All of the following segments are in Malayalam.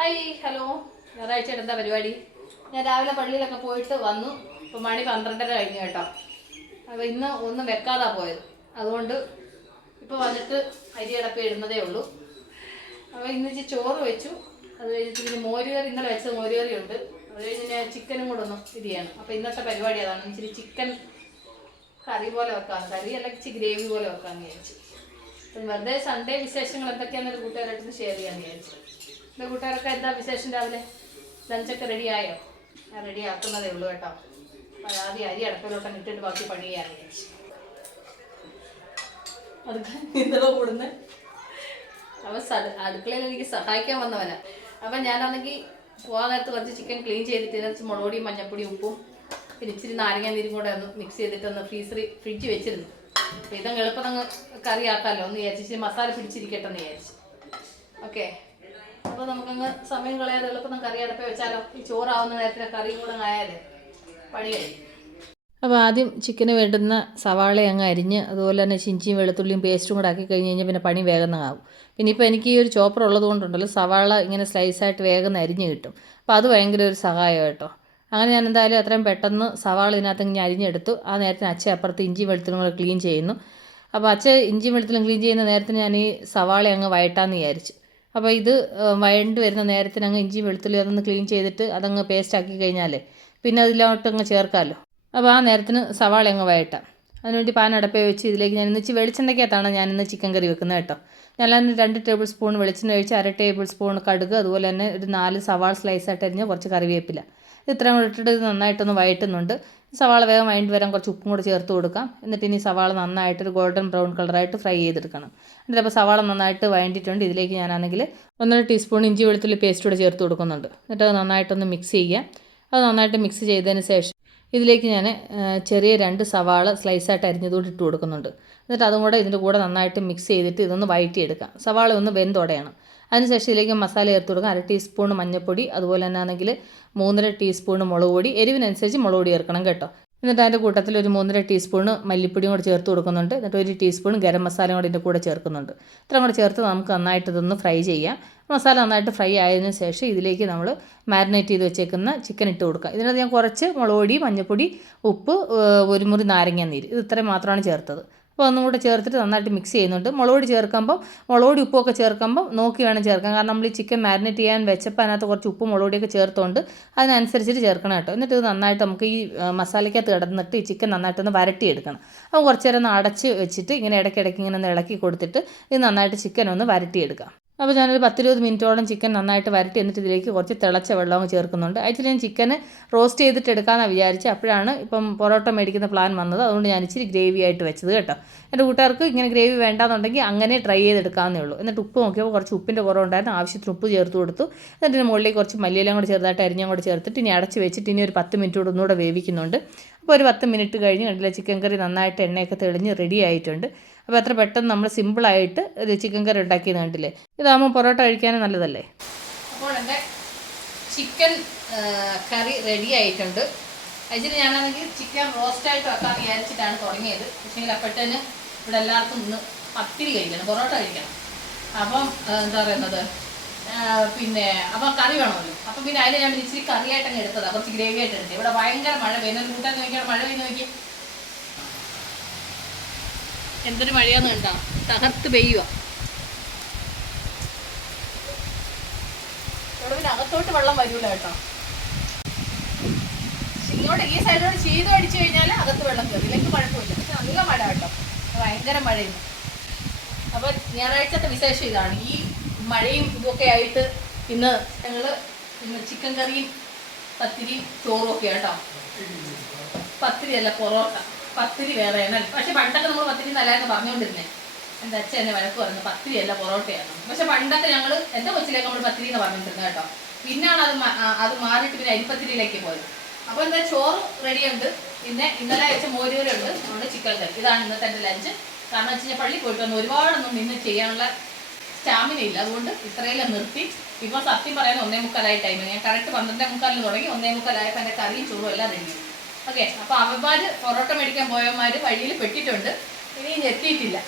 ഹായ് ഹലോ ഞായറാഴ്ച എന്താ പരിപാടി? ഞാൻ രാവിലെ പള്ളിയിലൊക്കെ പോയിട്ട് വന്നു. ഇപ്പം മണി പന്ത്രണ്ടര കഴിഞ്ഞു കേട്ടോ. അപ്പോൾ ഇന്ന് ഒന്നും വെക്കാതാ പോയത്. അതുകൊണ്ട് ഇപ്പോൾ വന്നിട്ട് അരി അടപ്പ് ഇടുന്നതേ ഉള്ളൂ. അപ്പോൾ ഇന്ന് ചോറ് വെച്ചു. അത് കഴിഞ്ഞിട്ട് പിന്നെ മോരുകറി ഇന്നലെ വെച്ച മോരുകറി ഉണ്ട്. അത് കഴിഞ്ഞ് ഞാൻ ചിക്കനും കൂടെ ഒന്ന് ഇത് ചെയ്യണം. അപ്പോൾ ഇന്നത്തെ പരിപാടി അതാണ്. ഇച്ചിരി ചിക്കൻ കറി പോലെ വെക്കാം കറി അല്ലെങ്കിൽ ഇച്ചിരി ഗ്രേവി പോലെ വെക്കാമെന്ന് വിചാരിച്ചു. വെറുതെ സൺഡേ വിശേഷങ്ങൾ എന്തൊക്കെയാണെന്ന് കൂട്ടുകാരായിട്ട് ഷെയർ ചെയ്യാമെന്ന് വിചാരിച്ചു. എന്റെ കൂട്ടുകാരൊക്കെ എന്താ വിശേഷം രാവിലെ? ലഞ്ചൊക്കെ റെഡി ആയോ? ഞാൻ റെഡി ആക്കുന്നതേ ഉള്ളൂ കേട്ടോ. അപ്പോൾ ആദ്യം അരി അടപ്പിലോട്ടം നിട്ടിട്ട് ബാക്കി പണി അതൊക്കെ ഇന്നലെ കൂടുന്നത് അവൻ അടുക്കളയിൽ എനിക്ക് സഹായിക്കാൻ വന്നവനാ. അപ്പം ഞാനാണെങ്കിൽ പോകാൻ നേരത്ത് കുറച്ച് ചിക്കൻ ക്ലീൻ ചെയ്തിട്ട് കുറച്ച് മുളക് മഞ്ഞപ്പൊടി ഉപ്പും പിന്നെ ഇച്ചിരി നാരങ്ങ നീരും കൂടെ ഒന്ന് മിക്സ് ചെയ്തിട്ട് ഫ്രീസറി ഫ്രിഡ്ജ് വെച്ചിരുന്നു. അപ്പം ഇതങ്ങ് എളുപ്പം അങ്ങ് കറി ആക്കാമല്ലോ ഒന്ന് വിചാരിച്ച് മസാല പിടിച്ചിരിക്കട്ടെ എന്ന് വിചാരിച്ചു. ഓക്കെ അപ്പോൾ നമുക്കങ്ങ് സമയം കളയാതെ എളുപ്പം നമുക്ക് കറി അടപ്പേ വെച്ചാലോ? ഈ ചോറാവുന്ന നേരത്തിന് കറിയും കൂടെ ആയാലേ പണി കഴിയും അപ്പോൾ ആദ്യം ചിക്കന് വേണ്ടുന്ന സവാള അങ്ങ് അരിഞ്ഞ് അതുപോലെ തന്നെ ചിഞ്ചിയും വെളുത്തുള്ളിയും പേസ്റ്റും കൂടെ ആക്കി കഴിഞ്ഞ് കഴിഞ്ഞാൽ പിന്നെ പണി വേഗം ആവും. പിന്നെ ഇപ്പോൾ എനിക്ക് ഈ ഒരു ചോപ്പർ ഉള്ളത് കൊണ്ടുണ്ടല്ലോ സവാള ഇങ്ങനെ സ്ലൈസായിട്ട് വേഗം അരിഞ്ഞ് കിട്ടും. അപ്പോൾ അത് ഭയങ്കര ഒരു സഹായം കേട്ടോ. അങ്ങനെ ഞാൻ എന്തായാലും അത്രയും പെട്ടെന്ന് സവാള ഇതിനകത്ത് ഇങ്ങനെ അരിഞ്ഞെടുത്തു. ആ നേരത്തിന് അച്ഛ അപ്പുറത്ത് ഇഞ്ചി വെളുത്തുള്ളും കൂടെ ക്ലീൻ ചെയ്യുന്നു. അപ്പോൾ അച്ഛ ഇഞ്ചി വെളുത്തുള്ളും ക്ലീൻ ചെയ്യുന്ന നേരത്തിന് ഞാൻ ഈ സവാള അങ്ങ് വഴട്ടാന്ന് വിചാരിച്ചു. അപ്പോൾ ഇത് വഴണ്ട് വരുന്ന നേരത്തിന് അങ്ങ് ഇഞ്ചി വെളുത്തുള്ളി അതൊന്ന് ക്ലീൻ ചെയ്തിട്ട് അതങ്ങ് പേസ്റ്റ് ആക്കി കഴിഞ്ഞാലേ പിന്നെ അതിലോട്ട് അങ്ങ് ചേർക്കാമല്ലോ അപ്പോൾ ആ നേരത്തിന് സവാള അങ്ങ് വഴട്ടാം അതിനുവേണ്ടി പാൻ അടപ്പേ വെച്ച് ഇതിലേക്ക് ഞാൻ ഇന്ന് വെളിച്ചെണ്ണയ്ക്കകത്താണ് ഞാൻ ഇന്ന് ചിക്കൻ കറി വെക്കുന്നത് കേട്ടോ. ഞാൻ രണ്ട് ടേബിൾ സ്പൂൺ വെളിച്ചെണ്ണ ഒഴിച്ച് അര ടേബിൾ സ്പൂൺ കടുക് അതുപോലെ തന്നെ ഒരു നാല് സവാള സ്ലൈസായിട്ട് അരിഞ്ഞ് കുറച്ച് കറിവേപ്പില. ഇത്രയും കൂടെ ഇട്ടിട്ട് നന്നായിട്ടൊന്ന് വഴറ്റുന്നുണ്ട്. സവാള വേഗം വഴണ്ട് വരാൻ കുറച്ച് ഉപ്പും കൂടി ചേർത്ത് കൊടുക്കാം. എന്നിട്ട് ഇനി സവാള നന്നായിട്ടൊരു ഗോൾഡൻ ബ്രൗൺ കളറായിട്ട് ഫ്രൈ ചെയ്തെടുക്കണം. എന്നിട്ട് അപ്പോൾ സവാള നന്നായിട്ട് വഴണ്ടിയിട്ടുണ്ട്. ഇതിലേക്ക് ഞാനാണെങ്കിൽ ഒന്നര ടീസ്പൂൺ ഇഞ്ചി വെളുത്തുള്ളി പേസ്റ്റ് കൂടെ ചേർത്ത് കൊടുക്കുന്നുണ്ട്. എന്നിട്ട് അത് നന്നായിട്ടൊന്ന് മിക്സ് ചെയ്യുക അത് നന്നായിട്ട് മിക്സ് ചെയ്തതിന് ശേഷം ഇതിലേക്ക് ഞാൻ ചെറിയ രണ്ട് സവാള സ്ലൈസായിട്ട് അരിഞ്ഞതുകൊണ്ട് ഇട്ട് കൊടുക്കുന്നുണ്ട്. എന്നിട്ട് അതും കൂടെ ഇതിന്റെ കൂടെ നന്നായിട്ട് മിക്സ് ചെയ്തിട്ട് ഇതൊന്ന് വഴറ്റിയെടുക്കാം. സവാള ഒന്ന് വെന്തോടെയാണ്. അതിനുശേഷം ഇതിലേക്ക് മസാല ചേർത്ത് കൊടുക്കാം. അര ടീസ്പൂൺ മഞ്ഞൾപ്പൊടി അതുപോലെ തന്നെ ആണെങ്കിൽ മൂന്നര ടീസ്പൂൺ മുളക് പൊടി എരിവിനനുസരിച്ച് മുളക് പൊടി ചേർക്കണം കേട്ടോ. എന്നിട്ട് അതിന്റെ കൂട്ടത്തിൽ ഒരു മൂന്നര ടീസ്പൂണ് മല്ലിപ്പൊടിയും കൂടെ ചേർത്ത് കൊടുക്കുന്നുണ്ട്. എന്നിട്ട് ഒരു ടീസ്പൂൺ ഗരം മസാലയും കൂടെ ഇതിന്റെ കൂടെ ചേർക്കുന്നുണ്ട്. ഇത്രയും കൂടെ ചേർത്ത് നമുക്ക് നന്നായിട്ട് ഇതൊന്ന് ഫ്രൈ ചെയ്യാം. മസാല നന്നായിട്ട് ഫ്രൈ ആയതിനു ശേഷം ഇതിലേക്ക് നമ്മൾ മാരിനേറ്റ് ചെയ്ത് വെച്ചേക്കുന്ന ചിക്കൻ ഇട്ട് കൊടുക്കുക. ഇതിനകത്ത് ഞാൻ കുറച്ച് മുളക് പൊടി മഞ്ഞൾപ്പൊടി ഉപ്പ് ഒരു മുറി നാരങ്ങ നീര്. ഇത് ഇത്രയും മാത്രമാണ് ചേർത്തത്. അപ്പോൾ ഒന്നും കൂടെ ചേർത്തിട്ട് നന്നായിട്ട് മിക്സ് ചെയ്യുന്നുണ്ട്. മുളക് പൊടി ചേർക്കുമ്പോൾ മുളക് പൊടി ഉപ്പൊക്കെ ചേർക്കുമ്പോൾ നോക്കി വേണം ചേർക്കാൻ. കാരണം നമ്മൾ ഈ ചിക്കൻ മാരിനേറ്റ് ചെയ്യാൻ വെച്ചപ്പോൾ അതിനകത്ത് കുറച്ച് ഉപ്പും മുളക് പൊടിയൊക്കെ ചേർത്തുകൊണ്ട് അതിനനുസരിച്ചിട്ട് ചേർക്കണം കേട്ടോ. എന്നിട്ട് ഇത് നന്നായിട്ട് നമുക്ക് ഈ മസാലയ്ക്കകത്ത് കിടന്നിട്ട് ഈ ചിക്കൻ നന്നായിട്ടൊന്ന് വരട്ടിയെടുക്കണം. അപ്പോൾ കുറച്ച് നേരം ഒന്ന് അടച്ച് വെച്ചിട്ട് ഇങ്ങനെ ഇടയ്ക്കിടയ്ക്ക് ഇങ്ങനെ ഒന്ന് ഇളക്കി കൊടുത്തിട്ട് ഇത് നന്നായിട്ട് ചിക്കൻ ഒന്ന് വരട്ടിയെടുക്കാം. അപ്പോൾ ഞാനൊരു പത്തിരുപത് മിനിറ്റോളം ചിക്കൻ നന്നായിട്ട് വരട്ടി എന്നിട്ട് ഇതിലേക്ക് കുറച്ച് തിളച്ച വെള്ളവും ചേർക്കുന്നുണ്ട്. ആക്ച്വലി ഞാൻ ചിക്കൻ റോസ്റ്റ് ചെയ്തിട്ട് എടുക്കാമെന്നാണ് വിചാരിച്ച്. അപ്പോഴാണ് ഇപ്പം പൊറോട്ട മേടിക്കുന്ന പ്ലാൻ വന്നത്. അതുകൊണ്ട് ഞാൻ ഇച്ചിരി ഗ്രേവി ആയിട്ട് വെച്ചത് കേട്ടോ. എന്റെ കൂട്ടുകാർക്ക് ഇങ്ങനെ ഗ്രേവി വേണ്ടാന്നുണ്ടെങ്കിൽ അങ്ങനെ ട്രൈ ചെയ്തെടുക്കാവുന്നേ ഉള്ളൂ. എന്നിട്ട് ഉപ്പ് നോക്കിയപ്പോൾ കുറച്ച് ഉപ്പിന്റെ കുറവുണ്ടായിരുന്നു. ആവശ്യത്തിന് ഉപ്പ് ചേർത്ത് കൊടുത്തു. എന്നിട്ട് മുകളിലേക്ക് കുറച്ച് മല്ലിയിലും കൂടെ ചെറുതായിട്ട് അരിഞ്ഞും കൂടെ ചേർത്തിട്ട് ഇനി അടച്ച് വെച്ചിട്ട് ഇനി ഒരു പത്ത് മിനിറ്റ് കൂടെ ഒന്നുകൂടെ വേവിക്കുന്നുണ്ട്. അപ്പോൾ ഒരു പത്ത് മിനിറ്റ് കഴിഞ്ഞ് കണ്ടില്ല ചിക്കൻ കറി നന്നായിട്ട് എണ്ണയൊക്കെ തെളിഞ്ഞ് റെഡി ആയിട്ടുണ്ട്. അപ്പോൾ അത്ര പെട്ടെന്ന് നമ്മൾ സിമ്പിളായിട്ട് ഒരു ചിക്കൻ കറി ഉണ്ടാക്കിയത് കണ്ടില്ലേ? ഇതാകുമ്പോൾ പൊറോട്ട കഴിക്കാനും നല്ലതല്ലേ? അപ്പോൾ എന്റെ ചിക്കൻ കറി റെഡി ആയിട്ടുണ്ട്. അതിന് ഞാനാണെങ്കിൽ ചിക്കൻ റോസ്റ്റ് ആയിട്ട് വെക്കാൻ വിചാരിച്ചിട്ടാണ് തുടങ്ങിയത്. പക്ഷേ അപ്പോഴത്തേന് ഇവിടെ എല്ലാവർക്കും ഇന്ന് പത്തിരി കഴിക്കണം പൊറോട്ട കഴിക്കണം. അപ്പം എന്താ പറയുന്നത്? പിന്നെ അപ്പം കറി വേണമല്ലോ. അപ്പം പിന്നെ അതിൽ ഞാൻ ഇച്ചിരി കറിയായിട്ടാണ് എടുത്തത്. കുറച്ച് ഗ്രേവി ആയിട്ട് എടുത്തത് ഇവിടെ ഭയങ്കര മഴ പെയ്യുന്ന. കൂട്ടാൻ നോക്കിയാൽ മഴ പെയ്യുന്ന നോക്കി എന്തൊരു മഴയാന്ന് കണ്ട. തകർത്ത് പെയ്യുക അകത്തോട്ട് വെള്ളം വരൂല കേട്ടോ. ഇങ്ങോട്ട് ഈ സൈഡിലോട്ട് ചെയ്ത് അടിച്ചു കഴിഞ്ഞാൽ അകത്ത് വെള്ളം കയറി ഇല്ലെങ്കിൽ കുഴപ്പമില്ല. നല്ല മഴ കേട്ടോ. ഭയങ്കര മഴയുണ്ട് അപ്പൊ ഞായറാഴ്ചത്തെ വിശേഷം ഇതാണ്. ഈ മഴയും ഇതൊക്കെ ആയിട്ട് ഇന്ന് ഞങ്ങൾ ഇന്ന് ചിക്കൻ കറിയും പത്തിരിയും ചോറും ഒക്കെ കേട്ടോ. പത്തിരി അല്ല പൊറോട്ട. പത്തിരി വേറെ പക്ഷെ പണ്ടൊക്കെ നമ്മൾ പത്തിരി നല്ലതെന്ന് പറഞ്ഞുകൊണ്ടിരുന്നേ. എന്റെ അച്ഛൻ എന്നെ വഴക്ക് പറഞ്ഞു പത്തിരി അല്ല പൊറോട്ടയാണ്. പക്ഷെ പണ്ടൊക്കെ ഞങ്ങൾ എന്റെ കൊച്ചിലേക്ക് നമ്മൾ പത്തിരി എന്ന് പറഞ്ഞിട്ടുണ്ട് കേട്ടോ. പിന്നാണ് അത് അത് മാറിയിട്ട് പിന്നെ അരിപ്പത്തിരിയിലേക്ക് പോയത്. അപ്പോൾ എന്താ ചോറ് റെഡിയുണ്ട്. പിന്നെ ഇന്നലെ വെച്ച മോരൂരുണ്ട് നമ്മുടെ ചിക്കൻ കറി. ഇതാണ് ഇന്നത്തെ എന്റെ ലഞ്ച് കാരണം വെച്ച് കഴിഞ്ഞാൽ പള്ളി പോയിട്ട് വന്ന്. ഒരുപാടൊന്നും ഇന്ന് ചെയ്യാനുള്ള സ്റ്റാമിന ഇല്ല. അതുകൊണ്ട് ഇത്രയെല്ലാം നിർത്തി. ഇപ്പൊ സത്യം പറയാൻ ഒന്നേ മുക്കാലായി ടൈം ഞാൻ കറക്റ്റ് പന്ത്രണ്ടേ മുക്കാലിന് തുടങ്ങി. ഒന്നേ മുക്കാലായപ്പോൾ എന്റെ കറിയും ചോറും എല്ലാം റെഡി ഓക്കെ അപ്പൊ അമ്മമാര് പൊറോട്ട മേടിക്കാൻ പോയവന്മാര് വഴിയിൽ പെട്ടിട്ടുണ്ട്. ഇനിയും എത്തിയിട്ടില്ല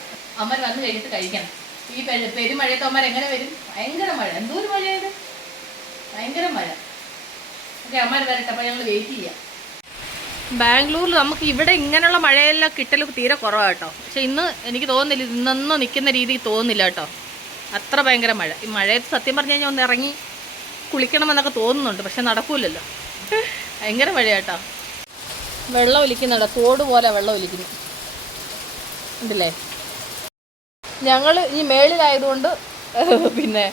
അമ്മ വന്ന് കഴിഞ്ഞിട്ട് കഴിക്കണം. ഈ പെരുമഴയത്ത് അമ്മമാർ എങ്ങനെ വരും? ഭയങ്കര മഴ. എന്തോ ഒരു ഭയങ്കര മഴ. ഓക്കെ അമ്മ വരട്ടെ അപ്പൊ ഞങ്ങൾ വെയിറ്റ് ചെയ്യാം. ബാംഗ്ലൂരിൽ നമുക്ക് ഇവിടെ ഇങ്ങനെയുള്ള മഴയെല്ലാം കിട്ടൽ തീരെ കുറവാണ് കേട്ടോ. പക്ഷെ ഇന്ന് എനിക്ക് തോന്നുന്നില്ല ഇന്നൊന്നും നിൽക്കുന്ന രീതിയിൽ തോന്നുന്നില്ല കേട്ടോ. അത്ര ഭയങ്കര മഴ. ഈ മഴയത്ത് സത്യം പറഞ്ഞു കഴിഞ്ഞാൽ ഒന്ന് ഇറങ്ങി കുളിക്കണമെന്നൊക്കെ തോന്നുന്നുണ്ട് പക്ഷെ നടക്കൂലല്ലോ. ഭയങ്കര മഴയാട്ടോ വെള്ളം ഒലിക്കുന്നുണ്ട് തോട് പോലെ വെള്ളം ഒലിക്കുന്നു ഉണ്ടല്ലേ? ഞങ്ങൾ ഈ മേളിലായതുകൊണ്ട് പിന്നെ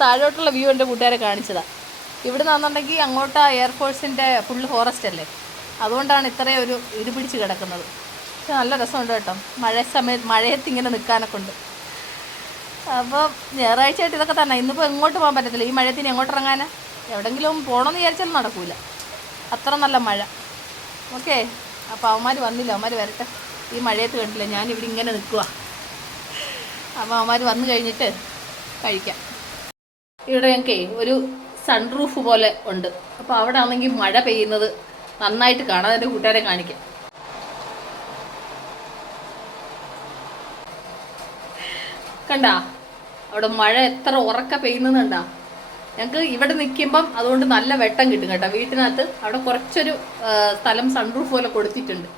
താഴോട്ടുള്ള വ്യൂ എന്റെ കൂട്ടുകാരെ കാണിച്ചതാണ് ഇവിടെ നിന്നുണ്ടെങ്കിൽ അങ്ങോട്ട് എയർഫോഴ്സിന്റെ ഫുള്ള് ഫോറസ്റ്റ് അല്ലേ? അതുകൊണ്ടാണ് ഇത്രയും ഒരു ഇത് പിടിച്ച് കിടക്കുന്നത്. പക്ഷെ നല്ല രസമുണ്ട് കേട്ടോ. മഴ സമയത്ത് മഴയത്ത് ഇങ്ങനെ നിൽക്കാനൊക്കെ ഉണ്ട്. അപ്പോൾ ഞായറാഴ്ചയായിട്ട് ഇതൊക്കെ തന്നെ. ഇന്നിപ്പോൾ എങ്ങോട്ട് പോകാൻ പറ്റത്തില്ല? ഈ മഴയത്തിന് എങ്ങോട്ട് ഇറങ്ങാനാ? എവിടെങ്കിലും പോകണമെന്ന് വിചാരിച്ചാൽ നടക്കൂല. അത്ര നല്ല മഴ. ഓക്കെ. അപ്പോൾ അവന്മാർ വന്നില്ല? അവന്മാർ വരട്ടെ. ഈ മഴയത്ത് കണ്ടില്ല? ഞാനിവിടെ ഇങ്ങനെ നിൽക്കുക അപ്പോൾ അവന്മാർ വന്നു കഴിഞ്ഞിട്ട് കഴിക്കാം. ഇവിടെ ഞങ്ങൾക്ക് ഒരു സൺറൂഫ് പോലെ ഉണ്ട്. അപ്പോൾ അവിടെ ആണെങ്കിൽ മഴ പെയ്യുന്നത് നന്നായിട്ട് കാണാൻ എന്റെ കൂട്ടുകാരെ കാണിക്കാം. കണ്ടാ? അവിടെ മഴ എത്ര ഉറക്ക പെയ്യുന്നത് കണ്ടാ? ഞങ്ങൾക്ക് ഇവിടെ നിൽക്കുമ്പം അതുകൊണ്ട് നല്ല വെട്ടം കിട്ടും കേട്ടോ. വീട്ടിനകത്ത് അവിടെ കുറച്ചൊരു സ്ഥലം സൺറൂഫ് പോലെ കൊടുത്തിട്ടുണ്ട്.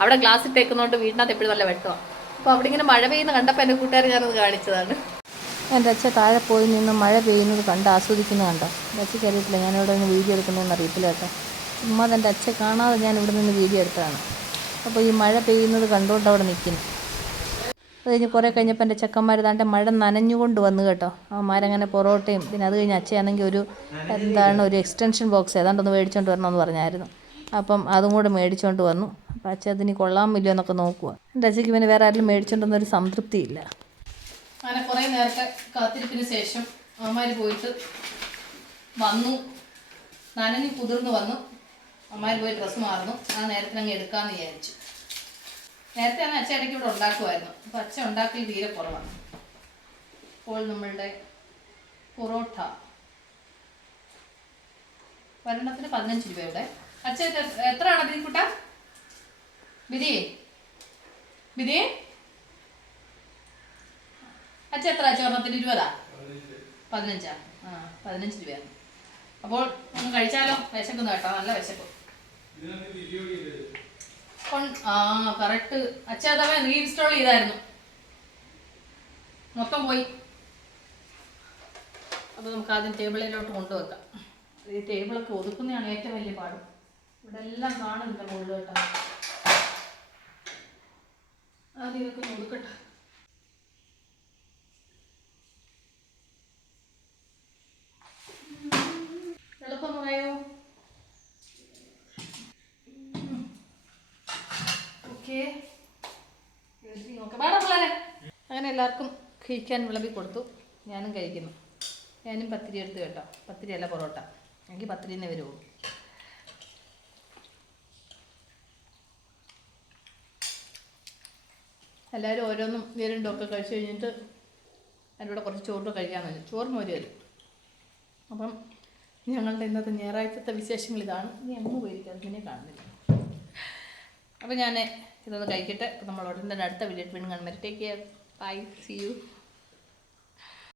അവിടെ ഗ്ലാസ് ഇട്ടേക്കുന്നതുകൊണ്ട് വീടിനകത്ത് എപ്പോഴും നല്ല വെട്ടമാണ് അപ്പോൾ അവിടെ ഇങ്ങനെ മഴ പെയ്യുന്ന കണ്ടപ്പോൾ എന്റെ കൂട്ടുകാർ ഞാനത് കാണിച്ചതാണ്. എന്റെ അച്ഛൻ താഴെ പോയി നിന്ന് മഴ പെയ്യുന്നത് കണ്ട് ആസ്വദിക്കുന്നത് കണ്ടോ? എന്റെ അറിയത്തില്ല ഞാൻ ഇവിടെ നിന്ന് വീഡിയോ എടുക്കുന്നതെന്ന് അറിയത്തില്ല കേട്ടോ. ചുമ്മാതെ എന്റെ അച്ഛൻ കാണാതെ ഞാൻ ഇവിടെ നിന്ന് വീഡിയോ എടുത്തതാണ്. അപ്പോൾ ഈ മഴ പെയ്യുന്നത് കണ്ടുകൊണ്ട് അവിടെ നിൽക്കുന്നു അത് കഴിഞ്ഞ് കുറേ കഴിഞ്ഞപ്പോൾ എന്റെ ചെക്കന്മാർ താണ്ടെ മഴ നനഞ്ഞുകൊണ്ട് വന്നു കേട്ടോ. അവന്മാരങ്ങനെ പൊറോട്ടയും പിന്നെ അത് കഴിഞ്ഞ് അച്ഛയാണെങ്കിൽ ഒരു എന്താണ് ഒരു എക്സ്റ്റൻഷൻ ബോക്സ് ഏതാണ്ടൊന്ന് മേടിച്ചുകൊണ്ട് വരണമെന്ന് പറഞ്ഞായിരുന്നു. അപ്പം അതും കൂടെ മേടിച്ചുകൊണ്ട് വന്നു. അപ്പം അച്ഛൻ അതിന് കൊള്ളാമില്ലയോ എന്നൊക്കെ നോക്കുക എന്റെ അച്ഛയ്ക്ക് പിന്നെ വേറെ ആരെങ്കിലും മേടിച്ചുകൊണ്ടൊന്നൊരു സംതൃപ്തിയില്ല. അങ്ങനെ കുറേ നേരത്തെ കാത്തിരിപ്പിന് ശേഷം അമ്മമാർ പോയിട്ട് വന്നു. നനഞ്ഞ് കുതിർന്ന് വന്നു. അമ്മമാർ പോയി ഡ്രസ്സ് മാറുന്നു. ആ നേരത്തിനങ്ങ് എടുക്കാമെന്ന് വിചാരിച്ചു. നേരത്തെ ആണ് അച്ഛ ഇടയ്ക്ക് ഇവിടെ ഉണ്ടാക്കുമായിരുന്നു അപ്പം അച്ഛ ഉണ്ടാക്കൽ തീരെ കുറവാണ്. അപ്പോൾ നമ്മളുടെ പൊറോട്ട. ഒരെണ്ണത്തിന് പതിനഞ്ച് രൂപ ഇവിടെ എത്ര ആണ് ബിരിക്കുട്ട? ബിരി ബിരി അച്ഛ എത്ര? ചോർണത്തിന് ഇരുപതാ? പതിനഞ്ചാ? ആ പതിനഞ്ച് രൂപയാണ്. അപ്പോൾ ഒന്ന് കഴിച്ചാലോ? വിശക്കുന്നു കേട്ടോ. നല്ല വിശപ്പ്. ആ കറക്റ്റ് അച്ഛൻ അതവ റീഇൻസ്റ്റാൾ ചെയ്തായിരുന്നു. മൊത്തം പോയി. അപ്പോൾ നമുക്ക് ആദ്യം ടേബിളിലോട്ട് കൊണ്ടുവെക്കാം. ഈ ടേബിളൊക്കെ ഒതുക്കുന്നതാണ് ഏറ്റവും വലിയ പാട്. ഇവിടെ എല്ലാം കാണുന്നുണ്ട് മുകളിൽ കേട്ടോ ആദ്യം ഇതൊക്കെ ഒതുക്കട്ടെ എളുപ്പമായോ ഓക്കെ അങ്ങനെ എല്ലാവർക്കും കഴിക്കാൻ വിളമ്പി കൊടുത്തു. ഞാനും കഴിക്കുന്നു. ഞാനും പത്തിരി എടുത്ത് കേട്ടോ. പത്തിരി അല്ല പൊറോട്ട. എനിക്ക് പത്തിരി തന്നെ വരുള്ളൂ. എല്ലാവരും ഓരോന്നും വേറെ ഉണ്ടൊക്കെ കഴിച്ച് കഴിഞ്ഞിട്ട് അതിന്റെ കൂടെ കുറച്ച് ചോറ് കഴിക്കാമെന്ന് വെച്ചു ചോറിന് ഒരു വരും. അപ്പം ഞങ്ങളുടെ ഇന്നത്തെ ഞായറാഴ്ചത്തെ വിശേഷങ്ങൾ ഇതാണ്. ഇനി അങ്ങ് പോയിരിക്കാം പിന്നെ കാണുന്നില്ല. അപ്പം ഞാൻ ഇതൊന്ന് കഴിക്കട്ടെ. അപ്പം നമ്മൾ ഉടനെ അടുത്ത വീഡിയോ വീണ്ടും കാണുമ്പോൾ take care Bye. See you.